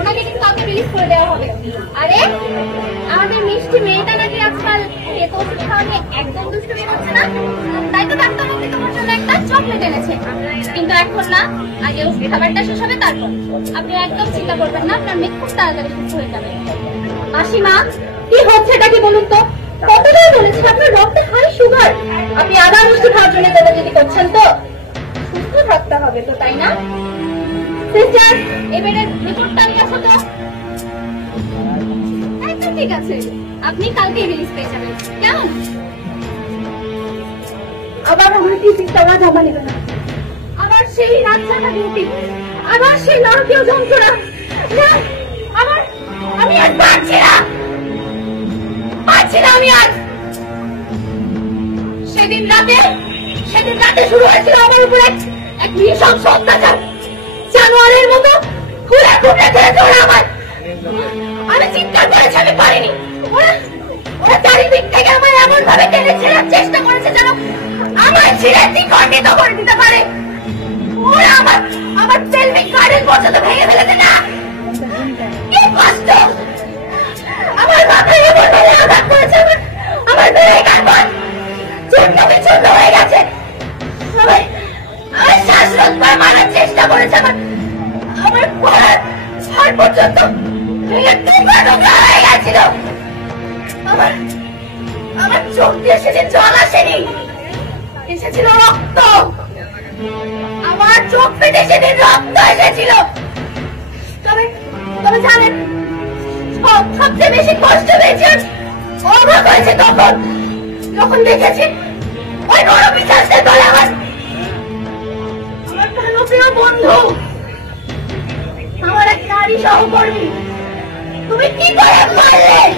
ওনাকে কিন্তু কাউকে রিলিজ করে দেওয়া হবে। আরে আমাদের মিষ্টি মেয়েটা নাকি আজকাল এত ওষুধ খাওয়ালে একদম দুষ্টুমি হচ্ছে না, তাই তো ডাক্তার বাবু তোমার জন্য একটা চকলেট এনেছে। কিন্তু এখন না, আগে ওষুধ খাবারটা শেষ হবে তারপর। আপনি একদম চিন্তা করবেন না, আপনার মেয়ে খুব তাড়াতাড়ি সুস্থ হয়ে যাবে। মাসিমা, কি হচ্ছে এটা কি বলুন তো? কতবার বলেছি আপনার রক্তে হাই সুগার, আপনি আদা মিষ্টি খাওয়ার জন্য যদি করছেন তো সুস্থ থাকতে হবে তো, তাই না? সিস্টার, এবারে রিপোর্টটা নিয়ে আসো তো। একদম ঠিক আছে, আপনি কালকে রিলিজ পেয়ে যাবেন। কেমন? আবার আমার কি চিন্তা ধাবা নেবে না, আবার সেই রাতটা ডিউটি, আবার সেই নরকীয় যন্ত্রণা। আমার আমি আর পারছি না, আমি আর। সেদিন রাতে শুরু হয়েছিল আমার উপরে এক নৃশংস অত্যাচার। জানোয়ারের মতো ঘুরে ঘুরে ধরেছে ওরা আমার। আমি চিৎকার করেছি, আমি পারিনি। ওরা চারিদিক থেকে আমার এমন ভাবে টেনে ছেড়ার চেষ্টা করেছে যেন আমার ছিঁড়ে দ্বিখণ্ডিত করে দিতে পারে। ওরা আমার পেলভিক গার্ডেন পর্যন্ত ভেঙে ফেলেছে। না, কি কষ্ট! আমার মাথায় এমন ভাবে আঘাত করেছে, আমার বেড়ে কাপড় চূর্ণ বিচূর্ণ হয়ে গেছে। আমার শ্বাসরোধ করে মারার চেষ্টা করেছে। আমার পড়ার ছাড় পর্যন্ত টুকরা হয়ে গেছিল। আমার চোখ দিয়ে সেদিন জল আসেনি, এসেছিল রক্ত। আমার চোখ পেটে সেদিন রক্ত এসেছিল। তবে জানেন, সবচেয়ে বেশি কষ্ট পেয়েছি অবাক হয়েছে যখন দেখেছি ওই নরপিশাচদের দলে আমার প্রিয় বন্ধু, আমার এক নারী সহকর্মী। তুমি কি করে পারলে?